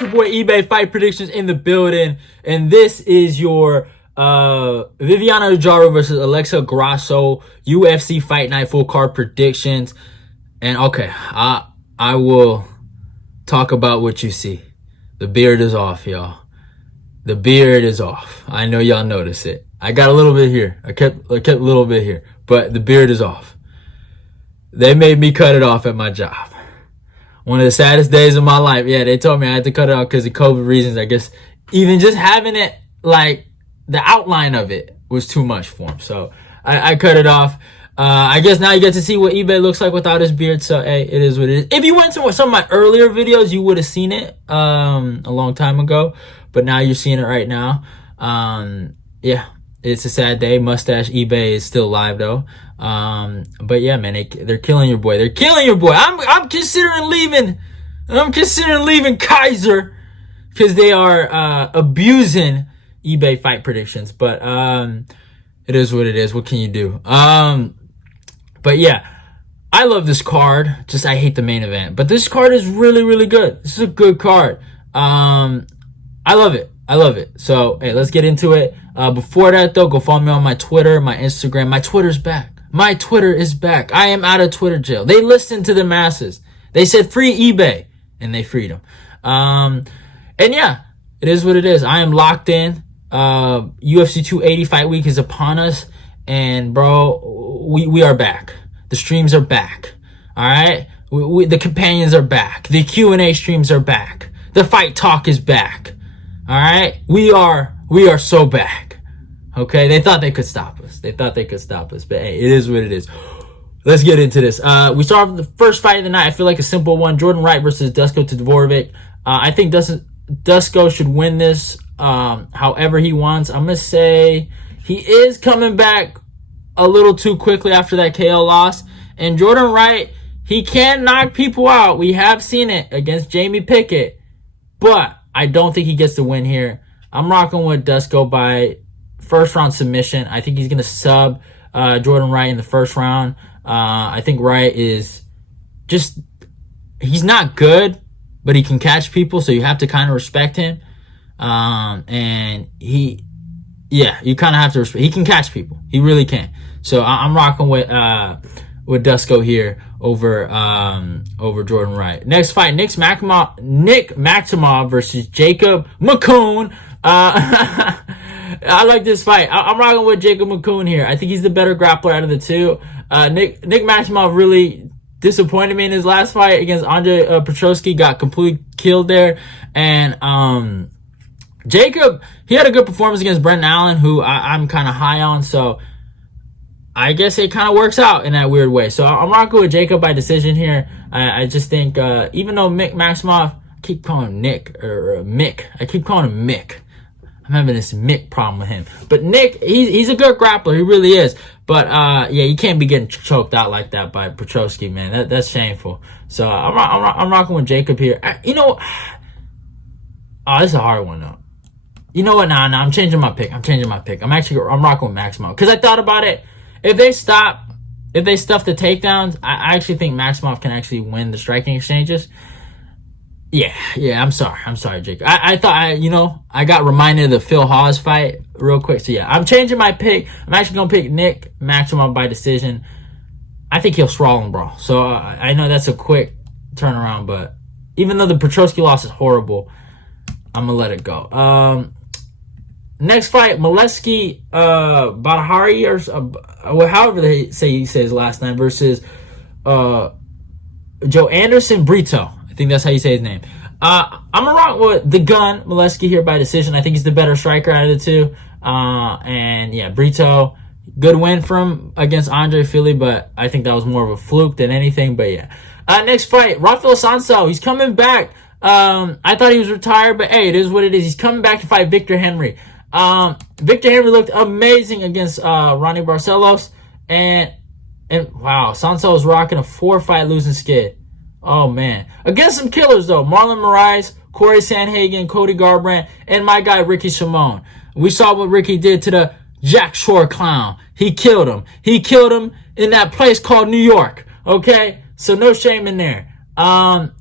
It's your boy eBay Fight Predictions in the building, and this is your Viviane Araujo versus Alexa Grasso UFC Fight Night full card predictions. And okay, I will talk about what you see. The beard is off, y'all. The beard is off. I know y'all notice it. I got a little bit here. I kept a little bit here, but the beard is off. They made me cut it off at my job. One of the saddest days of my life. Yeah, they told me I had to cut it off because of COVID reasons. I guess even just having it, like, the outline of it was too much for him. So I cut it off. I guess now you get to see what eBay looks like without his beard. So, hey, it is what it is. If you went to some of my earlier videos, you would have seen it a long time ago. But now you're seeing it right now. Yeah, it's a sad day. Mustache eBay is still live, though. But yeah, man, they're killing your boy. They're killing your boy. I'm considering leaving. I'm considering leaving Kaiser because they are abusing eBay Fight Predictions. But it is what it is. What can you do? But yeah, I love this card. Just I hate the main event. But this card is really, really good. This is a good card. I love it. I love it. So hey, let's get into it. Before that though, go follow me on my Twitter, my Instagram. My Twitter's back. My Twitter is back. I am out of Twitter jail. They listened to the masses. They said free eBay, and they freed them. And yeah, it is what it is. I am locked in. UFC 280 fight week is upon us, and bro, we are back. The streams are back. All right, the companions are back. The Q&A streams are back. The fight talk is back. All right, we are so back. Okay, they thought they could stop us. They thought they could stop us, but hey, it is what it is. Let's get into this. We start with the first fight of the night. I feel like a simple one. Jordan Wright versus Duško Todorović. I think Duško should win this however he wants. I'm going to say he is coming back a little too quickly after that KO loss. And Jordan Wright, he can knock people out. We have seen it against Jamie Pickett. But I don't think he gets the win here. I'm rocking with Duško by first round submission. I think he's going to sub Jordan Wright in the first round. I think Wright is just, he's not good, but he can catch people, so you have to kind of respect him. And you kind of have to respect, he can catch people. He really can. So I'm rocking with Duško here over Jordan Wright. Next fight, Nick Maximov versus Jacob Malkoun. I like this fight. I'm rocking with Jacob Malkoun here. I think he's the better grappler out of the two. Nick Maximov really disappointed me in his last fight against Andre Petroski. Got completely killed there. And Jacob, he had a good performance against Brendan Allen, who I'm kind of high on. So I guess it kind of works out in that weird way. So I'm rocking with Jacob by decision here. I just think even though Nick Maximov, I keep calling him Nick or Mick. I keep calling him Mick. I'm having this Mick problem with him. But Nick, he's a good grappler. He really is. But, yeah, you can't be getting choked out like that by Petroski, man. That's shameful. So, I'm rocking with Jacob here. This is a hard one, though. You know what? Nah, I'm changing my pick. I'm rocking with Maximov. Because I thought about it. If they stuff the takedowns, I actually think Maximov can actually win the striking exchanges. Yeah, I'm sorry, Jake. I thought I got reminded of the Phil Hawes fight real quick. So yeah, I'm changing my pick. I'm actually gonna pick Nick Maximov by decision. I think he'll sprawl and brawl. So I know that's a quick turnaround, but even though the Petroski loss is horrible, I'm gonna let it go. Next fight, Maleski Badahari or however they say his last name versus Joanderson Brito. I think that's how you say his name. I'm gonna rock with the gun, Maleski here by decision. I think he's the better striker out of the two. And yeah, Brito, good win from against Andre Fili, but I think that was more of a fluke than anything. But yeah. Next fight, Raphael Assunção. He's coming back. I thought he was retired, but hey, it is what it is. He's coming back to fight Victor Henry. Victor Henry looked amazing against Ronnie Barcelos. And wow, Assunção is rocking a 4-fight losing skid. Oh, man. Against some killers, though. Marlon Moraes, Corey Sandhagen, Cody Garbrandt, and my guy, Ricky Simone. We saw what Ricky did to the Jack Shore clown. He killed him. He killed him in that place called New York. Okay? So no shame in there. I'm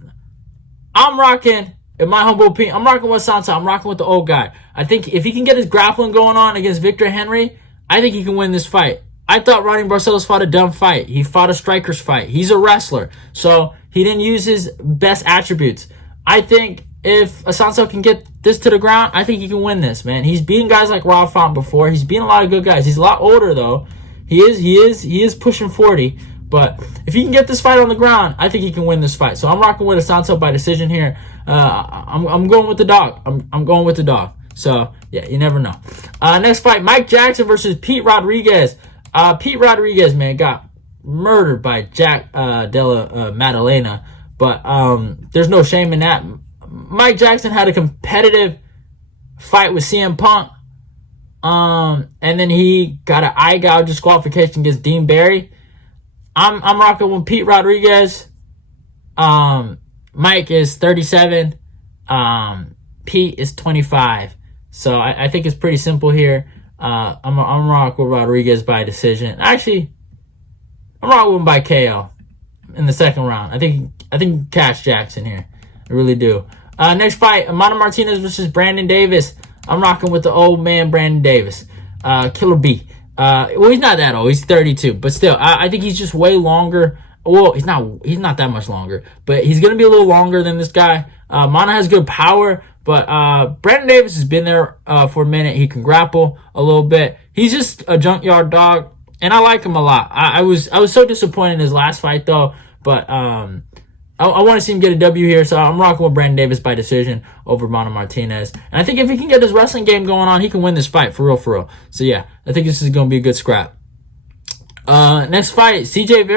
rocking in my humble opinion, I'm rocking with Assunção. I'm rocking with the old guy. I think if he can get his grappling going on against Victor Henry, I think he can win this fight. I thought Ronnie Barcelos fought a dumb fight. He fought a striker's fight. He's a wrestler, so he didn't use his best attributes. I think if Assunção can get this to the ground, I think he can win this, man. He's beaten guys like Raphael before. He's beaten a lot of good guys. He's a lot older though. He is pushing 40. But if he can get this fight on the ground, I think he can win this fight. So I'm rocking with Assunção by decision here. I'm going with the dog. I'm going with the dog. So yeah, you never know. Next fight, Mike Jackson versus Pete Rodriguez. Pete Rodriguez, man, got murdered by Jack Della Maddalena. But there's no shame in that. Mike Jackson had a competitive fight with CM Punk. And then he got an eye gouge disqualification against Dean Barry. I'm rocking with Pete Rodriguez. Mike is 37. Pete is 25. So I think it's pretty simple here. I'm rocking with Rodriguez by decision. Actually, I'm rocking with him by KO in the second round. I think Cash Jackson here. I really do. Next fight, Amanda Martinez versus Brandon Davis. I'm rocking with the old man Brandon Davis. Killer B. Well, he's not that old. He's 32, but still, I think he's just way longer. Well, he's not that much longer, but he's gonna be a little longer than this guy. Mana has good power, but Brandon Davis has been there for a minute. He can grapple a little bit. He's just a junkyard dog, and I like him a lot. I was so disappointed in his last fight though, but I want to see him get a W here, so I'm rocking with Brandon Davis by decision over Mana Martinez. And I think if he can get his wrestling game going on, he can win this fight, for real. So, yeah, I think this is going to be a good scrap. Next fight, CJ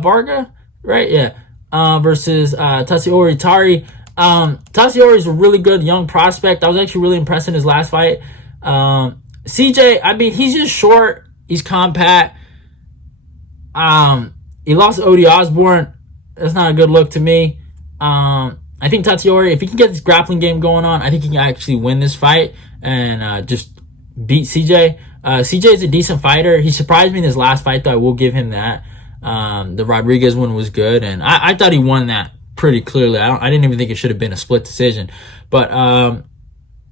Varga, right? Yeah. Versus Tatsuro Tari. Tatsuro is a really good young prospect. I was actually really impressed in his last fight. CJ, I mean, he's just short. He's compact. He lost to Odie Osborne. That's not a good look to me. I think Tatsuro, if he can get this grappling game going on, I think he can actually win this fight and just beat CJ. CJ is a decent fighter. He surprised me in his last fight, though. I will give him that. The Rodriguez one was good, and I thought he won that pretty clearly. I didn't even think it should have been a split decision. But,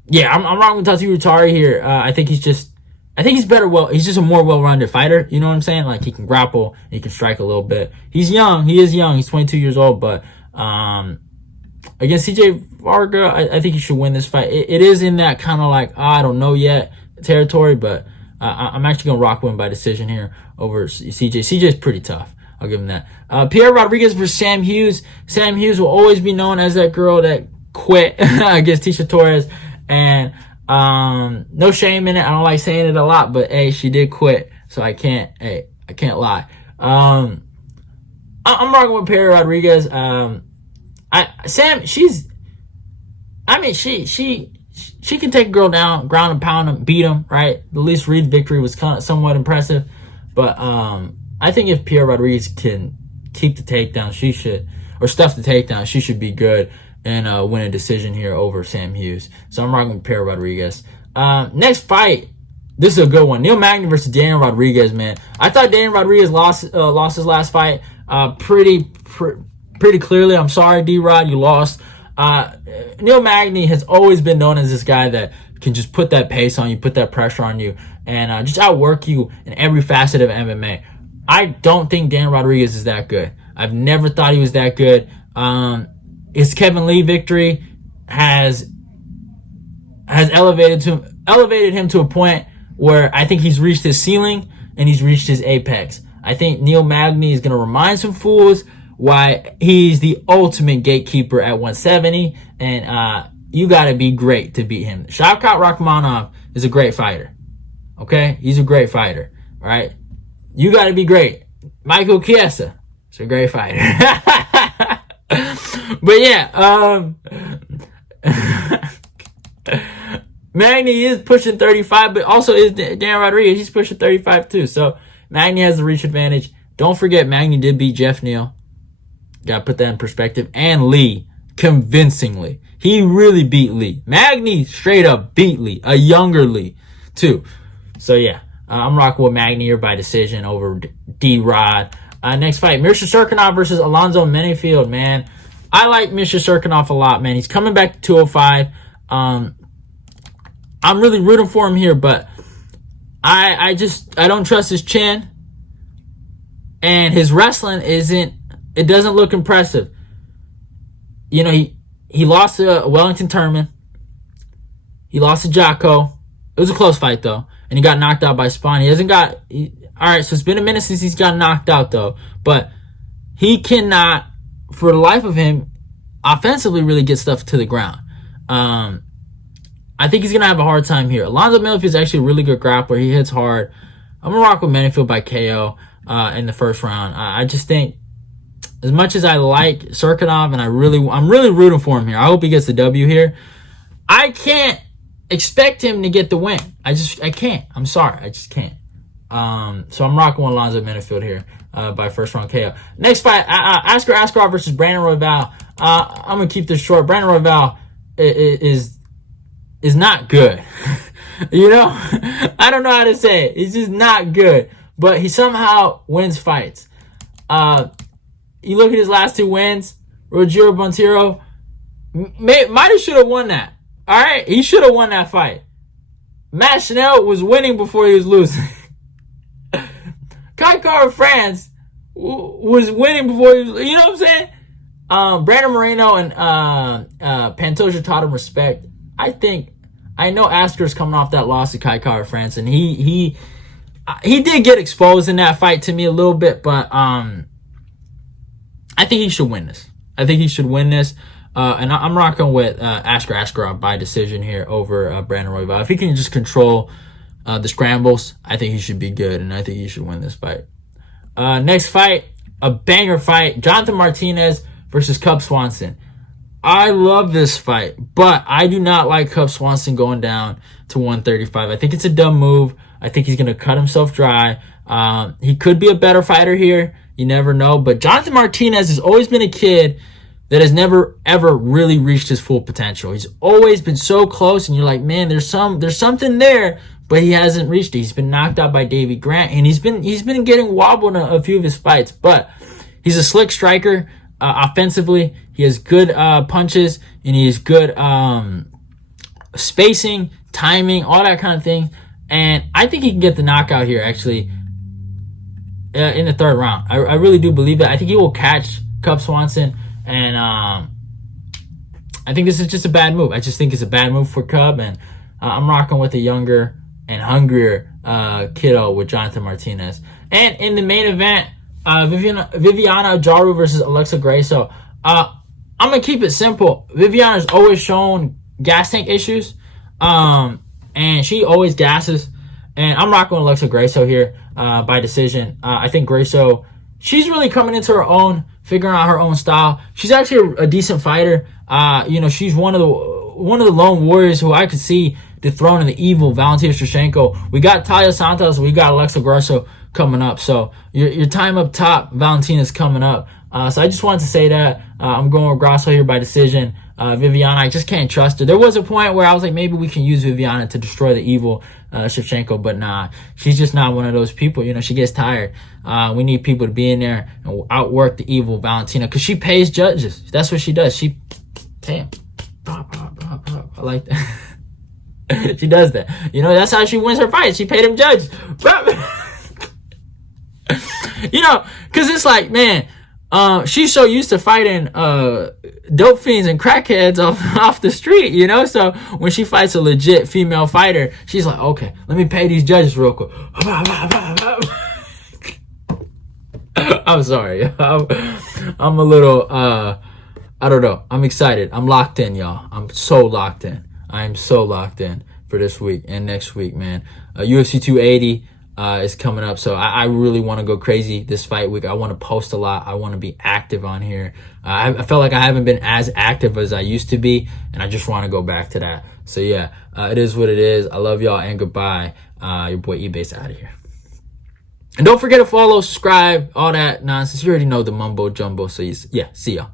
yeah, I'm wrong with Tatsuro Tari here. I think he's better. Well, he's just a more well-rounded fighter. You know what I'm saying? Like, he can grapple, he can strike a little bit. He's young. He is young. He's 22 years old. But against CJ Varga, I think he should win this fight. It is in that kind of like, I don't know yet territory. But I'm actually going to rock with him by decision here over CJ. CJ's pretty tough. I'll give him that. Piera Rodriguez versus Sam Hughes. Sam Hughes will always be known as that girl that quit against Tisha Torres. And no shame in it. I don't like saying it a lot, but hey, she did quit, so I can't lie. I'm rocking with Piera Rodriguez. She can take a girl down, ground and pound him, beat him, right? The least Reed victory was somewhat impressive, but I think if Piera Rodriguez can keep the takedown, she should, or stuff the takedown, she should be good and win a decision here over Sam Hughes. So I'm rocking with Piera Rodriguez. Next fight, this is a good one. Neil Magny versus Daniel Rodriguez, man. I thought Daniel Rodriguez lost his last fight pretty clearly. I'm sorry, D-Rod, you lost. Neil Magny has always been known as this guy that can just put that pace on you, put that pressure on you, and just outwork you in every facet of MMA. I don't think Daniel Rodriguez is that good. I've never thought he was that good. His Kevin Lee victory has elevated him to a point where I think he's reached his ceiling and he's reached his apex. I think Neil Magny is going to remind some fools why he's the ultimate gatekeeper at 170, and you got to be great to beat him. Shavkat Rakhmonov is a great fighter. Okay? He's a great fighter. All right? You got to be great. Michael Chiesa is a great fighter. But yeah, Magny is pushing 35, but also is Dan Rodriguez. He's pushing 35 too. So Magny has the reach advantage. Don't forget, Magny did beat Jeff Neal. Got to put that in perspective. And Lee, convincingly. He really beat Lee. Magny straight up beat Lee. A younger Lee, too. So yeah, I'm rocking with Magny here by decision over D-Rod. Next fight, Misha Cirkunov versus Alonzo Menifield, man. I like Misha Cirkunov a lot, man. He's coming back to 205. I'm really rooting for him here, but I don't trust his chin. And his wrestling it doesn't look impressive. You know, he lost to Wellington Turman. He lost to Jocko. It was a close fight, though. And he got knocked out by Spawn. Alright, so it's been a minute since he's got knocked out, though. But he cannot, for the life of him, offensively really get stuff to the ground. I think he's going to have a hard time here. Alonzo Menifield is actually a really good grappler. He hits hard. I'm going to rock with Menifield by KO in the first round. I just think, as much as I like Cirkunov, and I'm really rooting for him here. I hope he gets the W here. I can't expect him to get the win. I can't. I'm sorry. I just can't. So I'm rocking with Alonzo Menifield here by first round KO. Next fight, Askarov versus Brandon Royval. I'm going to keep this short. Brandon Royval is not good. You know? I don't know how to say it. He's just not good. But he somehow wins fights. You look at his last 2 wins. Rogério Bonteiro might have should have won that. All right? He should have won that fight. Matt Chanel was winning before he was losing. Kai Kara France was winning before he was... You know what I'm saying? Brandon Moreno and Pantoja taught him respect. I know Askar's coming off that loss to Kai Kara France, and he did get exposed in that fight to me a little bit, but I think he should win this. And I'm rocking with Askarov by decision here over Brandon Royval. If he can just control the scrambles, I think he should be good, and I think he should win this fight. Next fight, a banger fight. Jonathan Martinez versus Cub Swanson. I love this fight, but I do not like Cub Swanson going down to 135. I think it's a dumb move. I think he's going to cut himself dry. He could be a better fighter here. You never know. But Jonathan Martinez has always been a kid that has never, ever really reached his full potential. He's always been so close, and you're like, man, there's something there, but he hasn't reached it. He's been knocked out by Davey Grant, and he's been getting wobbled in a few of his fights. But he's a slick striker offensively. He has good punches, and he has good spacing, timing, all that kind of thing. And I think he can get the knockout here, actually, in the 3rd round. I really do believe that. I think he will catch Cub Swanson, and I think this is just a bad move. I just think it's a bad move for Cub, and I'm rocking with a younger and hungrier kiddo with Jonathan Martinez. And in the main event, Viviane Jaru versus Alexa Grasso. I'm going to keep it simple. Viviane has always shown gas tank issues, and she always gasses. And I'm rocking with Alexa Grasso here by decision. I think Grasso, she's really coming into her own, figuring out her own style. She's actually a decent fighter. She's one of the lone warriors who I could see dethroning the evil Valentina Shevchenko. We got Talia Santos. We got Alexa Grasso coming up. So your time up top, Valentina's coming up. So I just wanted to say that. I'm going with Grasso here by decision. Viviane, I just can't trust her. There was a point where I was like, maybe we can use Viviane to destroy the evil Shevchenko, but nah, she's just not one of those people. She gets tired. We need people to be in there and outwork the evil Valentina, because she pays judges. That's what she does. She, damn, I like that. She does that. That's how she wins her fights. She paid them judges. Because it's like, man, she's so used to fighting dope fiends and crackheads off the street, So when she fights a legit female fighter, she's like, okay, let me pay these judges real quick. I'm sorry. I'm a little, I don't know. I'm excited. I'm locked in, y'all. I'm so locked in. I am so locked in for this week and next week, man. UFC 280 is coming up, so I really want to go crazy this fight week. I want to post a lot. I want to be active on here. I felt like I haven't been as active as I used to be, and I just want to go back to that. So yeah, it is what it is. I love y'all, and goodbye. Your boy eBay's out of here. And don't forget to follow, subscribe, all that nonsense. You already know the mumbo jumbo. So yeah, see y'all.